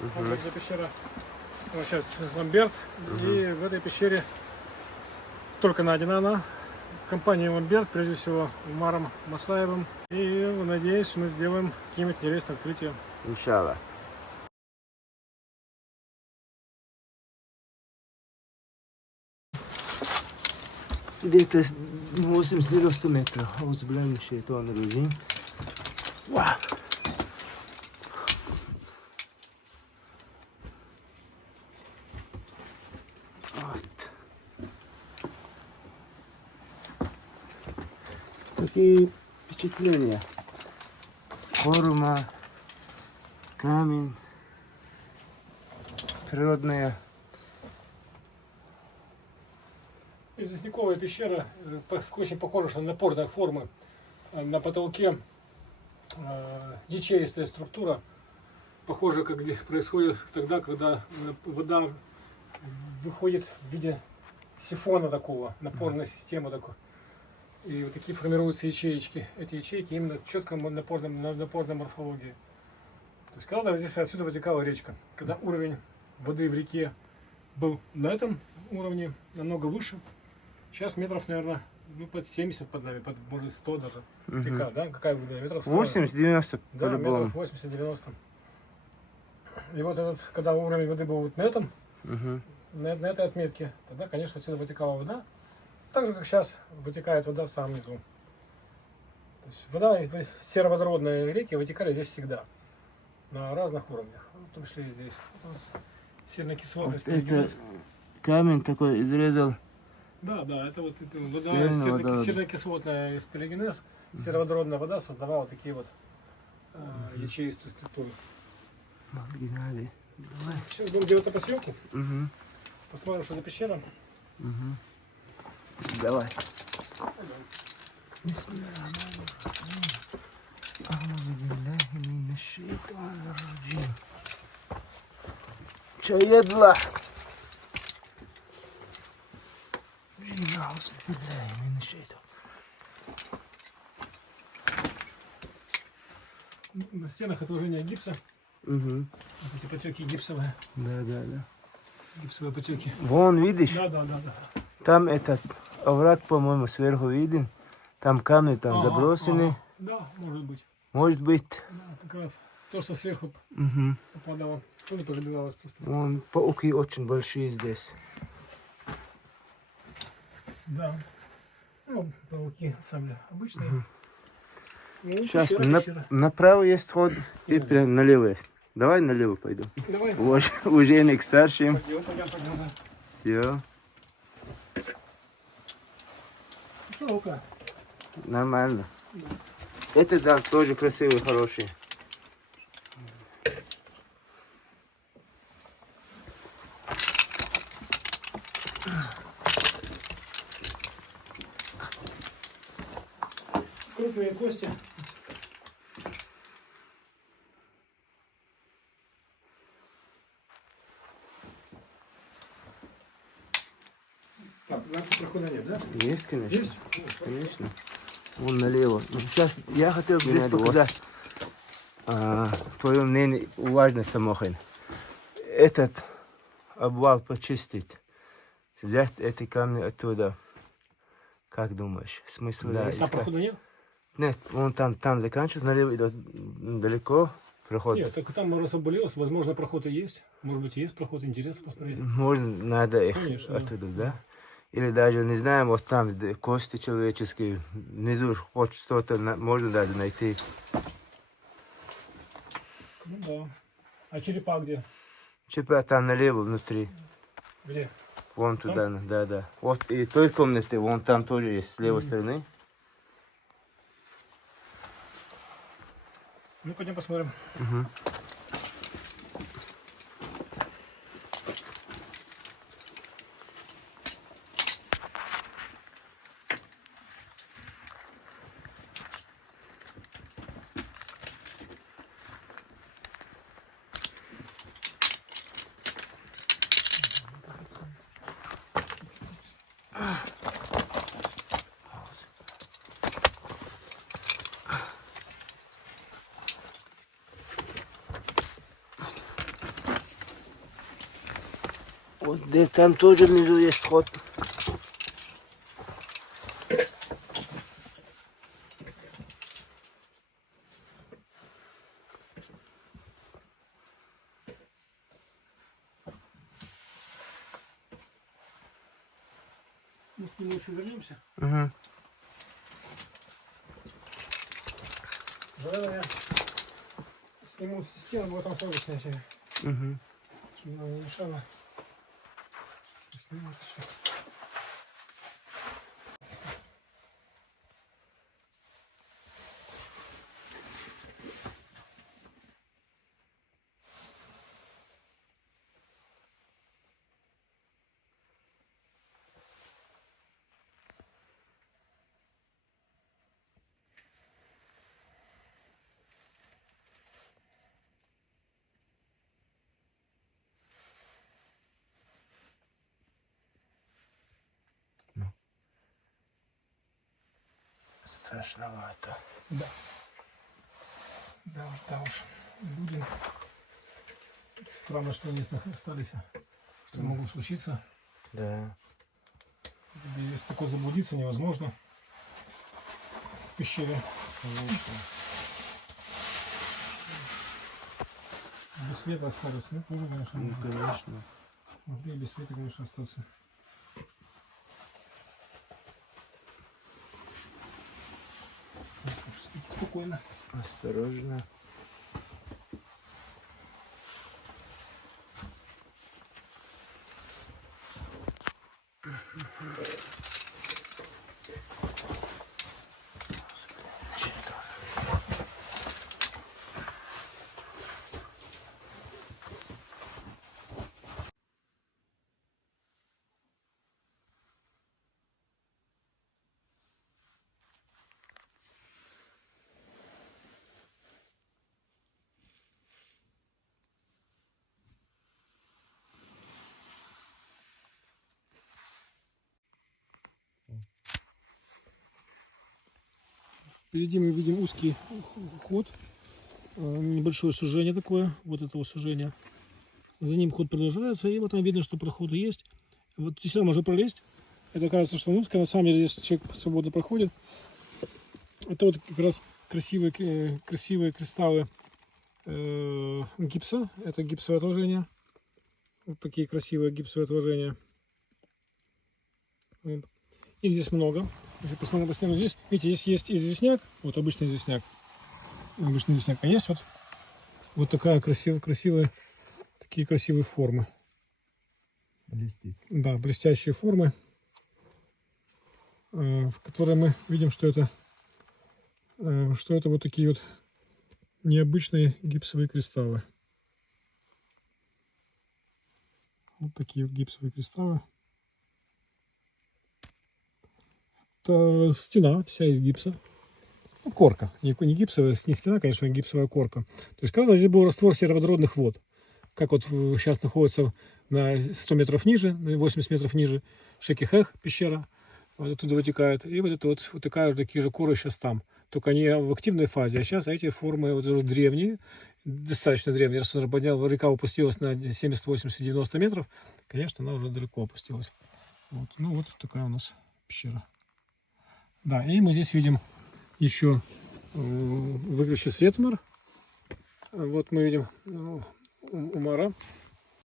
Эта пещера, вот сейчас Ламберт, и в этой пещере только найдена она компанией Ламберт, прежде всего Умаром Масаевым. И надеюсь, мы сделаем какие-нибудь интересные открытия. Иншалла. Где-то 80-90 метров. Аузбилляхи шайтанир раджим. Вау! Вот. Такие впечатления. Форма, камень, природная. Известняковая пещера, очень похожа что на напорная форма. На потолке ячеистая структура, похожа, как происходит тогда, когда вода выходит в виде сифона такого, напорная система такой. И вот такие формируются ячеечки. Эти ячейки именно четко напорной морфологии. То есть когда-то здесь отсюда вытекала речка. Когда уровень воды в реке был на этом уровне, намного выше, сейчас метров, наверное, под 70 под нами, может 100 даже. Река, да? Какая глубина? Метров 100. 80-90 Да, по-любому. метров 80-90. И вот этот, когда уровень воды был вот на этом, на этой отметке, тогда, конечно, отсюда вытекала вода. Так же, как сейчас вытекает вода в самом низу. То есть вода, сероводородные реки вытекали здесь всегда. На разных уровнях. В том числе и здесь. Вот сильно кислотность. Вот это камень такой изрезал. Да, это вот вода, серно-кислотная из пелигенез, сероводородная вода создавала такие вот ячеистые структуры. Геннадий. Давай. Сейчас будем делать по съемку. Посмотрим, что за пещера. Давай. Чаедла. На стенах отложения гипса. Вот эти потеки гипсовые. Да. Гипсовые потеки. Вон, видишь? Да. Там этот овраг, по-моему, сверху виден. Там камни там забросены. Да, может быть. Может быть. Да, как раз то, что сверху попадало, тоже позабивалось просто. Вон, пауки очень большие здесь. Да. Ну, пауки, сами обычные. Ну, Сейчас пещера. направо есть ход и прям налево есть. Давай налево пойду. Давай. Уважение к старшим. Пойдем, да. Все. Широко. Нормально. Этот зал тоже красивый, хороший. Крупные кости. Так, дальше прохода нет, да? Есть, конечно. Есть? Конечно. Вон налево. Ну, сейчас я хотел здесь показать твое мнение, важность самохин. Этот обвал почистить. Взять эти камни оттуда. Как думаешь? Смысл есть? А прохода нет? Нет, вон там заканчивается, налево идет далеко проход. Нет, так там раз обвалилось, возможно, проход и есть. Может быть, есть проход, интересно посмотреть. Можно, надо их Конечно, оттуда, да? Или даже, не знаем, вот там кости человеческие, внизу хоть что-то можно даже найти. Ну да. А черепа где? Черепа там налево, внутри. Где? Вон туда, да. Вот и той комнаты, вон там тоже есть, с левой стороны. Ну, пойдем посмотрим. Вот там тоже внизу есть ход. Мы к нему еще вернемся. Угу. Давай я сниму систему, вот там солнечная серия. Угу. Чтобы нам не мешало. Сниму это сейчас. Страшновато. Да. Да уж. Будем. Странно, что они остались. Что могло случиться. Да. Если такое заблудиться невозможно. В пещере. Конечно. Без света остались. Ну, тоже, конечно. Ну, конечно. Могли без света, конечно, остаться. Спите спокойно. Осторожно. Впереди мы видим узкий ход, небольшое сужение такое, вот этого сужения. За ним ход продолжается, и вот там видно, что проходы есть. Вот сюда можно пролезть. Это кажется, что узко, на самом деле здесь человек свободно проходит. Это вот как раз красивые кристаллы гипса. Это гипсовое отложение. Вот такие красивые гипсовые отложения. Их здесь много. Посмотрим, здесь, видите, здесь есть известняк, вот обычный известняк, а есть вот такая красивая, такие красивые формы. Блестит. Да, блестящие формы, в которые мы видим, что это вот такие вот необычные гипсовые кристаллы. Вот такие вот гипсовые кристаллы. Это стена вся из гипса. Ну, корка. Не гипсовая, не стена, конечно, а гипсовая корка. То есть когда здесь был раствор сероводородных вод, как вот сейчас находится на 100 метров ниже, на 80 метров ниже, Шеки-Хех пещера, вот оттуда вытекает. И вот это вот вытекают такие же коры сейчас там. Только они в активной фазе, а сейчас эти формы вот уже древние, достаточно древние. Раз река опустилась на 70, 80, 90 метров, конечно, она уже далеко опустилась. Вот. Ну вот такая у нас пещера. Да, и мы здесь видим еще выключи свет, Мар. Вот мы видим Умара.